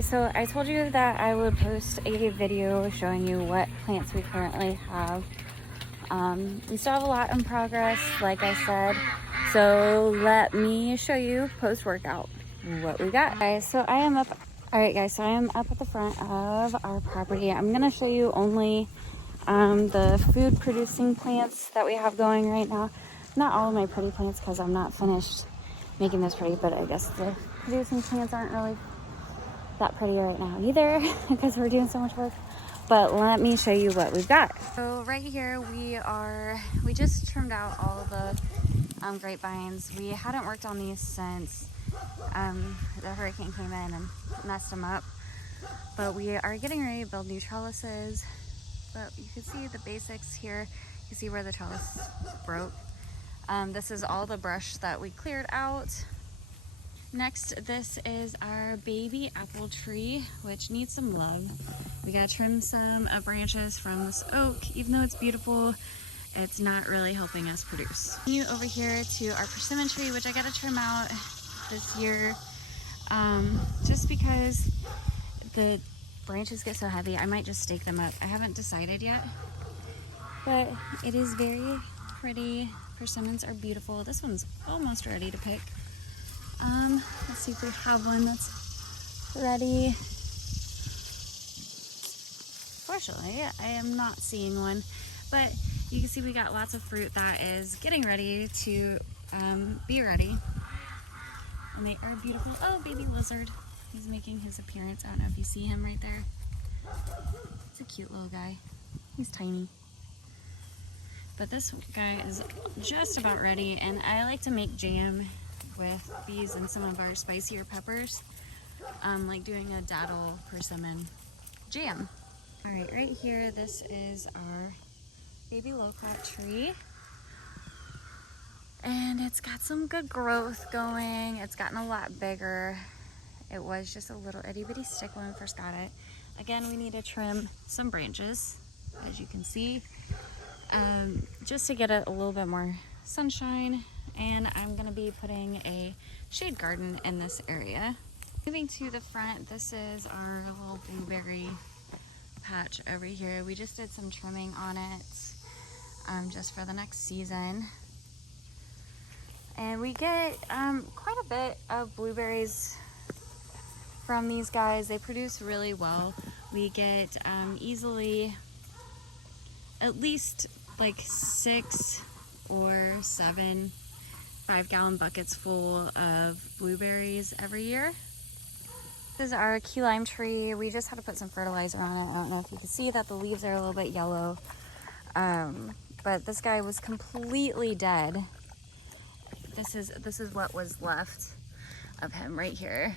So I told you that I would post a video showing you what plants we currently have. We still have a lot in progress, like I said. So let me show you post-workout what we got. Guys, so I am up. All right, guys, so I am up at the front of our property. I'm gonna show you only the food-producing plants that we have going right now. Not all of my pretty plants because I'm not finished making this pretty, but I guess the producing plants aren't really that pretty right now either because we're doing so much work. But let me show you what we've got. So right here we just trimmed out all the grapevines. We hadn't worked on these since the hurricane came in and messed them up, but we are getting ready to build new trellises. But you can see the basics here. You can see where the trellis broke. This is all the brush that we cleared out. Next, this is our baby apple tree, which needs some love. We gotta trim some branches from this oak. Even though it's beautiful, it's not really helping us produce. Continue over here to our persimmon tree, which I gotta trim out this year, just because the branches get so heavy. I might just stake them up. I haven't decided yet, but it is very pretty. Persimmons are beautiful. This one's almost ready to pick. Let's see if we have one that's ready. Fortunately, I am not seeing one, but you can see we got lots of fruit that is getting ready to be ready. And they are beautiful. Oh, baby lizard. He's making his appearance. I don't know if you see him right there. It's a cute little guy. He's tiny. But this guy is just about ready, and I like to make jam with these and some of our spicier peppers, like doing a daddle persimmon jam. All right here, this is our baby loquat tree, and it's got some good growth going. It's gotten a lot bigger. It was just a little itty bitty stick when we first got it. Again, we need to trim some branches, as you can see, just to get it a little bit more sunshine. And I'm gonna be putting a shade garden in this area. Moving to the front, this is our little blueberry patch over here. We just did some trimming on it just for the next season. And we get quite a bit of blueberries from these guys. They produce really well. We get easily at least like 6 or 7 5-gallon buckets full of blueberries every year. This is our key lime tree. We just had to put some fertilizer on it. I don't know if you can see that the leaves are a little bit yellow, but this guy was completely dead. This is what was left of him right here,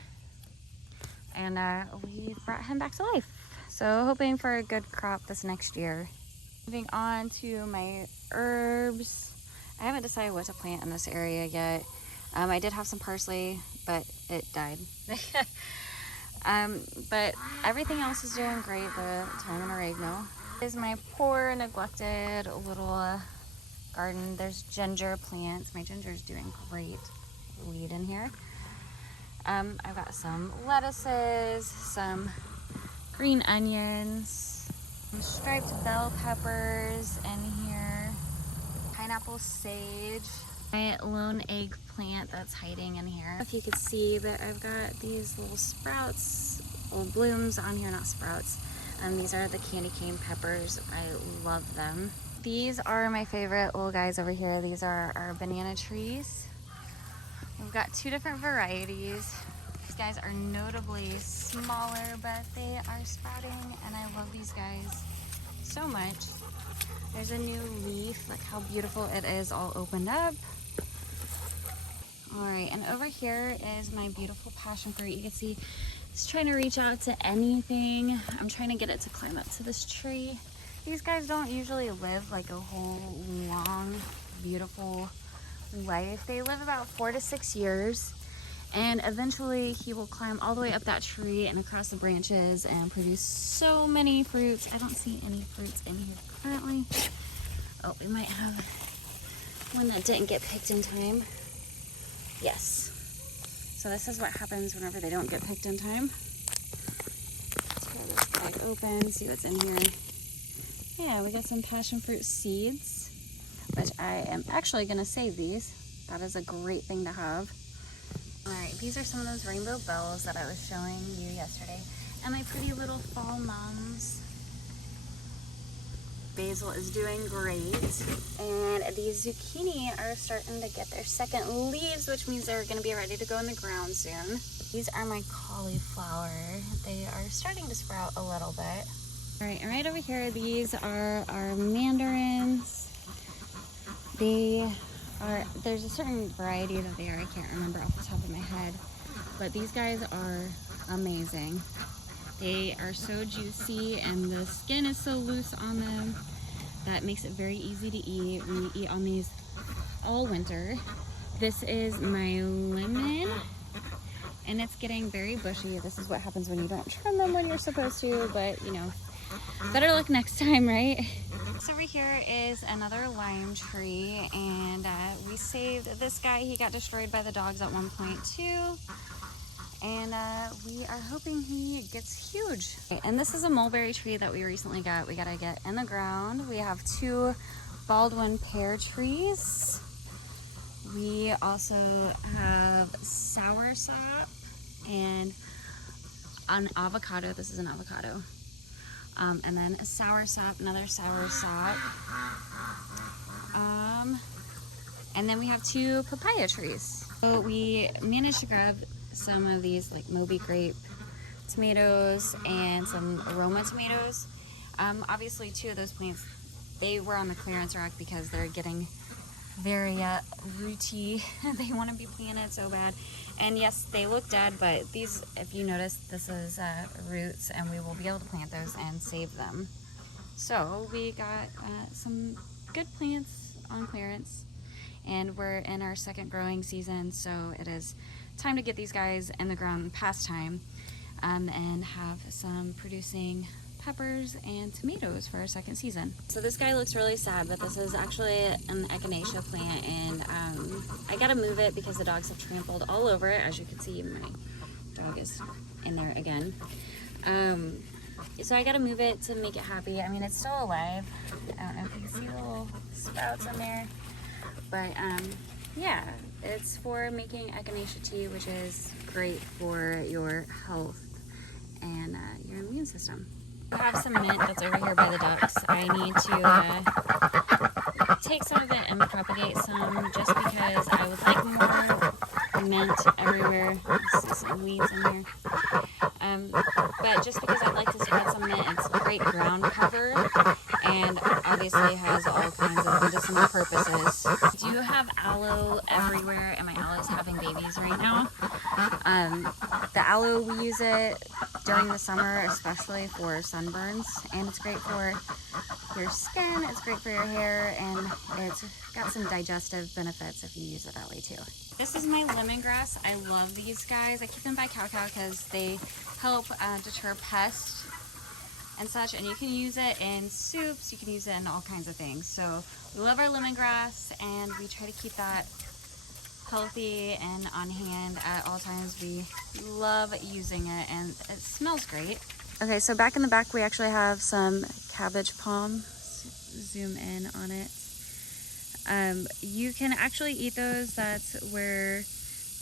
and we brought him back to life. So hoping for a good crop this next year. Moving on to my herbs. I haven't decided what to plant in this area yet. I did have some parsley, but it died. But everything else is doing great. The thyme and oregano. This is my poor neglected little garden. There's ginger plants. My ginger is doing great. Weed in here. I've got some lettuces, some green onions, some striped bell peppers in here. Pineapple sage, my lone egg plant that's hiding in here. I don't know if you could see, but I've got these little sprouts, little blooms on here, not sprouts. These are the candy cane peppers. I love them. These are my favorite little guys over here. These are our banana trees. We've got 2 different varieties. These guys are notably smaller, but they are sprouting, and I love these guys so much. There's a new leaf. Look how beautiful it is, all opened up. All right, and over here is my beautiful passion fruit. You can see it's trying to reach out to anything. I'm trying to get it to climb up to this tree. These guys don't usually live like a whole long, beautiful life. They live about 4 to 6 years, and eventually he will climb all the way up that tree and across the branches and produce so many fruits. I don't see any fruits in here currently. Oh, we might have one that didn't get picked in time. Yes. So this is what happens whenever they don't get picked in time. open, see what's in here. Yeah, we got some passion fruit seeds, which I am actually gonna save these. That is a great thing to have. All right, these are some of those rainbow bells that I was showing you yesterday. And my pretty little fall mums. Basil is doing great. And these zucchini are starting to get their second leaves, which means they're gonna be ready to go in the ground soon. These are my cauliflower. They are starting to sprout a little bit. All right, and right over here, these are our mandarins. There's a certain variety that they are, I can't remember off the top of my head, but these guys are amazing. They are so juicy and the skin is so loose on them that makes it very easy to eat. We eat on these all winter. This is my lemon, and it's getting very bushy. This is what happens when you don't trim them when you're supposed to, but you know, better luck next time, right? So over here is another lime tree, and we saved this guy. He got destroyed by the dogs at one point too, and we are hoping he gets huge. And this is a mulberry tree that we recently got. We gotta get in the ground. We have 2 Baldwin pear trees. We also have soursop and an avocado. This is an avocado. And then a soursop, another soursop. And then we have 2 papaya trees. So we managed to grab some of these like Moby grape tomatoes and some aroma tomatoes. Obviously 2 of those plants, they were on the clearance rack because they're getting very rooty. They want to be planted so bad. And yes, they look dead, but these, if you notice, this is roots, and we will be able to plant those and save them. So we got some good plants on clearance, and we're in our second growing season, so it is time to get these guys in the ground past time, and have some producing peppers and tomatoes for our second season. So this guy looks really sad, but this is actually an Echinacea plant, and I gotta move it because the dogs have trampled all over it. As you can see, my dog is in there again. So I gotta move it to make it happy. I mean, it's still alive. I don't know if you can see the little sprouts in there, but yeah, it's for making Echinacea tea, which is great for your health and your immune system. I have some mint that's over here by the ducks. I need to take some of it and propagate some, just because I would like more mint everywhere. I see some weeds in there. But just because I'd like to spread some mint, it's great ground cover, and obviously has all kinds of medicinal purposes. I do have aloe everywhere, and my aloe is having babies right now. The aloe, we use it during the summer, especially for sunburns, and it's great for your skin, it's great for your hair, and it's got some digestive benefits if you use it that way too. This is my lemongrass. I love these guys. I keep them by cow because they help deter pests and such, and you can use it in soups, you can use it in all kinds of things. So we love our lemongrass, and we try to keep that healthy and on hand at all times. We love using it, and it smells great. Okay, so back in the back we actually have some cabbage palm. Zoom in on it. You can actually eat those. That's where,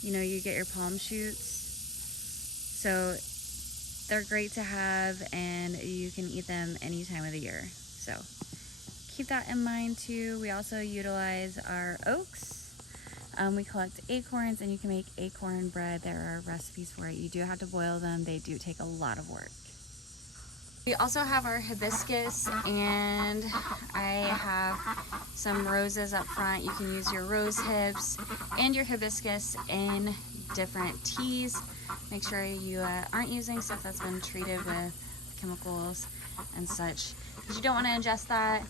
you know, you get your palm shoots. So they're great to have, and you can eat them any time of the year. So keep that in mind too. We also utilize our oaks. We collect acorns, and you can make acorn bread. There are recipes for it. You do have to boil them. They do take a lot of work. We also have our hibiscus, and I have some roses up front. You can use your rose hips and your hibiscus in different teas. Make sure you aren't using stuff that's been treated with chemicals and such, because you don't want to ingest that.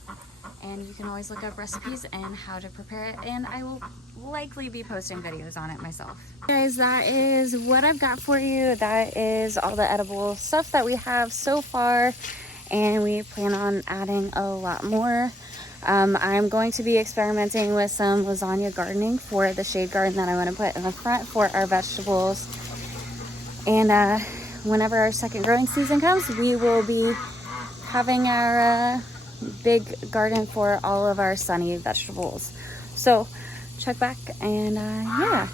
And you can always look up recipes and how to prepare it, and I will likely be posting videos on it myself. Guys, that is what I've got for you. That is all the edible stuff that we have so far, and we plan on adding a lot more. I'm going to be experimenting with some lasagna gardening for the shade garden that I want to put in the front for our vegetables. And whenever our second growing season comes, we will be having our big garden for all of our sunny vegetables. So check back and yeah.